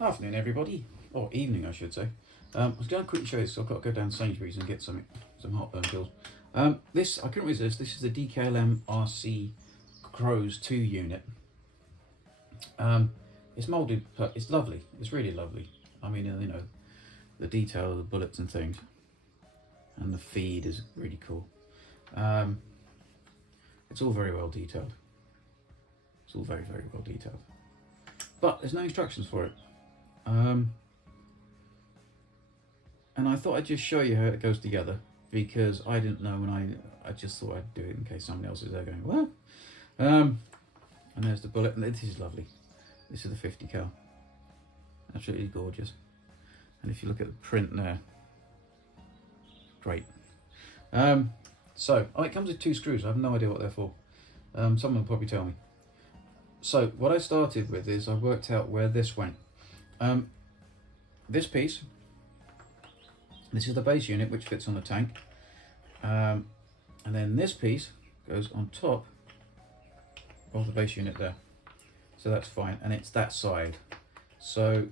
Afternoon, everybody, or evening, I should say. I was going to quickly show you this. So I've got to go down to Sainsbury's and get some heartburn pills. This I couldn't resist. This is the DKLMRC CROWS 2 unit. It's moulded. It's lovely. It's really lovely. I mean, you know, the detail of the bullets and things, and the feed is really cool. It's all very well detailed. It's all very, very well detailed. But there's no instructions for it. And I thought I'd just show you how it goes together, because I didn't know when I just thought I'd do it in case somebody else is there going, what? And there's the bullet, and this is lovely. This is the 50 cal. Absolutely gorgeous. And if you look at the print there, great. So, it comes with 2 screws. I have no idea what they're for. Someone will probably tell me. So, what I started with is I worked out where this went. This piece, this is the base unit which fits on the tank. And then this piece goes on top of the base unit there. So that's fine, and it's that side. So,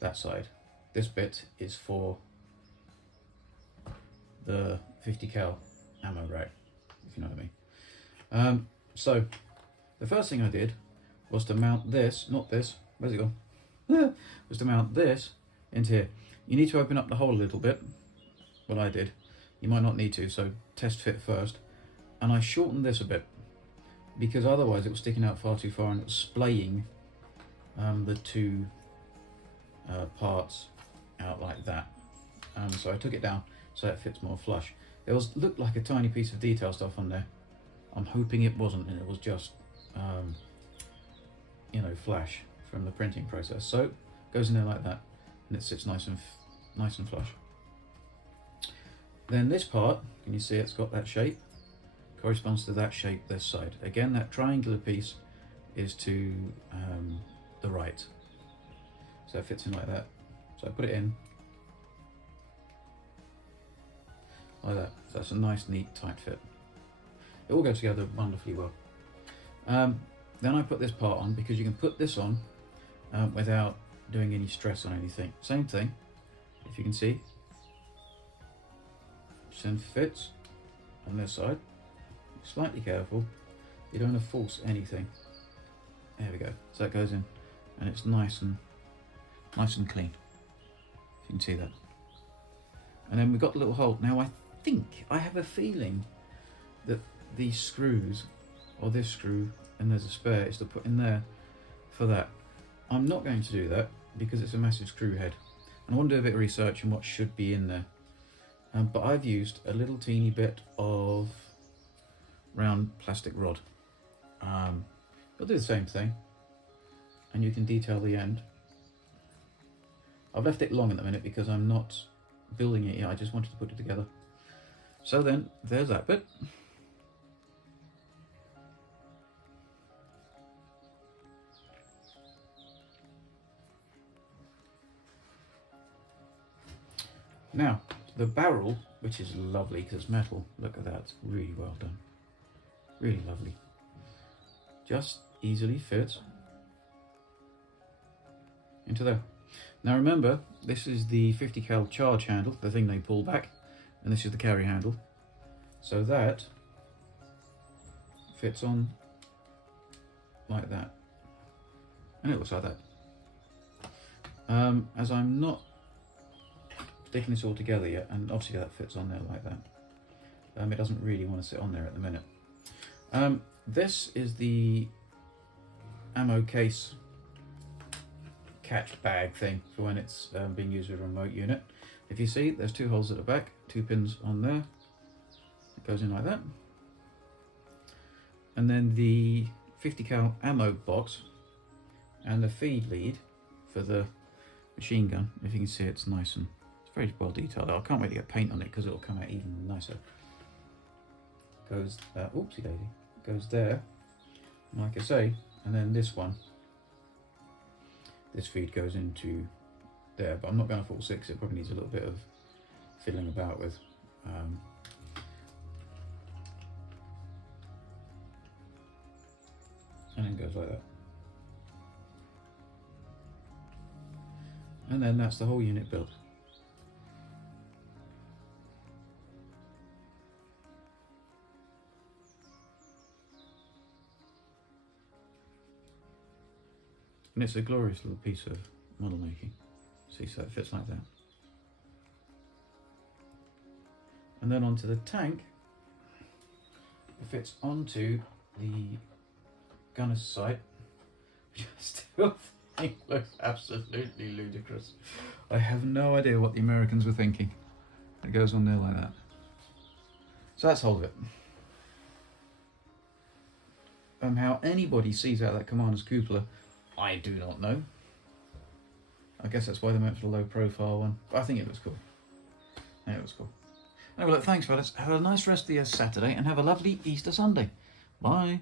that side. This bit is for the 50 cal ammo rack, if you know what I mean. So the first thing I did was to mount this, not this, where's it gone? Was to mount this into here. You need to open up the hole a little bit, what I did. You might not need to, so test fit first. And I shortened this a bit, because otherwise it was sticking out far too far and it was splaying the 2 parts out like that. So I took it down so it fits more flush. It looked like a tiny piece of detail stuff on there. I'm hoping it wasn't, and it was just you know, flash from the printing process. So it goes in there like that, and it sits nice and flush. Then this part, can you see it's got that shape? Corresponds to that shape this side. Again, that triangular piece is to the right. So it fits in like that. So I put it in like that. So that's a nice, neat, tight fit. It all goes together wonderfully well. Then I put this part on, because you can put this on without doing any stress on anything. Same thing, if you can see. Just fits on this side. Slightly careful, you don't want to force anything. There we go. So that goes in, and it's nice and clean. If you can see that. And then we've got the little hole. Now I have a feeling that these screws, or this screw, and there's a spare, is to put in there for that. I'm not going to do that because it's a massive screw head, and I want to do a bit of research on what should be in there. But I've used a little teeny bit of round plastic rod. I'll do the same thing, and you can detail the end. I've left it long at the minute because I'm not building it yet. I just wanted to put it together. So then there's that bit. Now the barrel, which is lovely because it's metal. Look at that, it's really well done. Really lovely. Just easily fits into there. Now remember, this is the 50 cal charge handle, the thing they pull back, and this is the carry handle. So that fits on like that, and it looks like that. As I'm not sticking this all together yet, and obviously that fits on there like that. It doesn't really want to sit on there at the minute. This is the ammo case catch bag thing for when it's being used with a remote unit. If you see, there's 2 holes at the back, 2 pins on there. It goes in like that. And then the 50 cal ammo box and the feed lead for the machine gun. If you can see, it's nice and it's very well detailed. I can't wait to get paint on it because it'll come out even nicer. Goes oopsie daisy, goes there, like I say, and then this one, this feed goes into there, but I'm not going to full 6. It probably needs a little bit of fiddling about with. And then goes like that. And then that's the whole unit built. And it's a glorious little piece of model making. See, so it fits like that. And then onto the tank, it fits onto the gunner's sight, which I still think looks absolutely ludicrous. I have no idea what the Americans were thinking. It goes on there like that. So that's hold of it. How anybody sees out that commander's cupola, I do not know. I guess that's why they went for the low profile one. But I think it looks cool. And it was cool. Anyway, look, thanks fellas. Have a nice rest of your Saturday and have a lovely Easter Sunday. Bye.